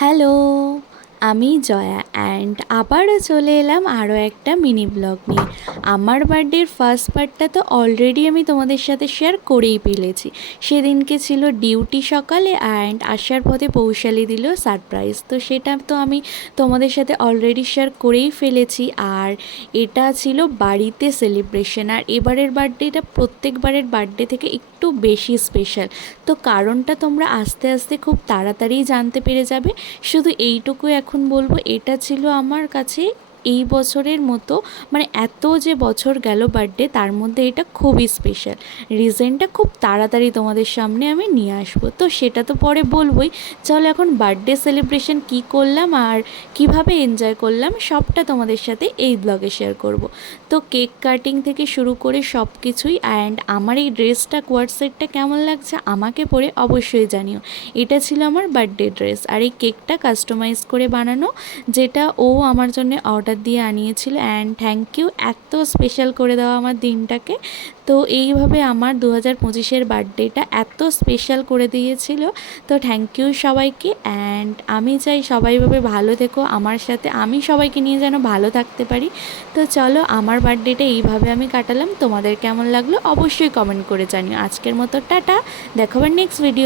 Hello, আমি Jaya and আবারও চলে এলাম আরও একটা মিনি ব্লগ নিয়ে। আমার বার্থডের ফার্স্ট পার্টটা তো অলরেডি আমি তোমাদের সাথে শেয়ার করেই ফেলেছি। সেদিনকে ছিল ডিউটি সকালে অ্যান্ড আসার পথে পৌশালি দিল সারপ্রাইজ, তো সেটা তো আমি তোমাদের সাথে অলরেডি শেয়ার করেই ফেলেছি। আর এটা ছিল বাড়িতে সেলিব্রেশন, আর এবারের বার্থডেটা প্রত্যেকবারের বার্থডে থেকে একটু বেশি স্পেশাল। তো কারণটা তোমরা আস্তে আস্তে খুব তাড়াতাড়ি জানতে পেরে যাবে। শুধু এইটুকু এখন বলবো, এটা ছিল আমার কাছে এই বছরের মতো, মানে এত যে বছর গেল বার্থডে, তার মধ্যে এটা খুবই স্পেশাল। রিজনটা খুব তাড়াতাড়ি তোমাদের সামনে আমি নিয়ে আসবো, তো সেটা তো পরে বলবোই। চলো এখন বার্থডে সেলিব্রেশন কি করলাম আর কিভাবে এনজয় করলাম সবটা তোমাদের সাথে এই ব্লগে শেয়ার করব। তো কেক কাটিং থেকে শুরু করে সব কিছুই। অ্যান্ড আমার এই ড্রেসটা, কোয়ার্ড সেটটা কেমন লাগছে আমাকে পরে অবশ্যই জানিও। এটা ছিল আমার বার্থডে ড্রেস, আর এই কেকটা কাস্টমাইজ করে বানানো, যেটা ও আমার জন্য অর্ডার দিয়ে আনিয়েছিল। অ্যান্ড থ্যাংক ইউ এত স্পেশাল করে দেওয়া আমার দিনটাকে। তো এইভাবে আমার 2025-এর বার্থডেটা এত স্পেশাল করে দিয়েছিল। তো থ্যাংক ইউ সবাইকে। অ্যান্ড আমি চাই সবাইভাবে ভালো থেকো আমার সাথে, আমি সবাইকে নিয়ে যেন ভালো থাকতে পারি। তো চলো, আমার বার্থডেটা এইভাবে আমি কাটালাম। তোমাদের কেমন লাগলো অবশ্যই কমেন্ট করে জানিও। আজকের মতো টাটা, দেখাবার নেক্সট ভিডিও।